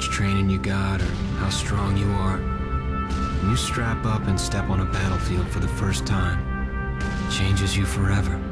much training you got or how strong you are. When you strap up and step on a battlefield for the first time, it changes you forever.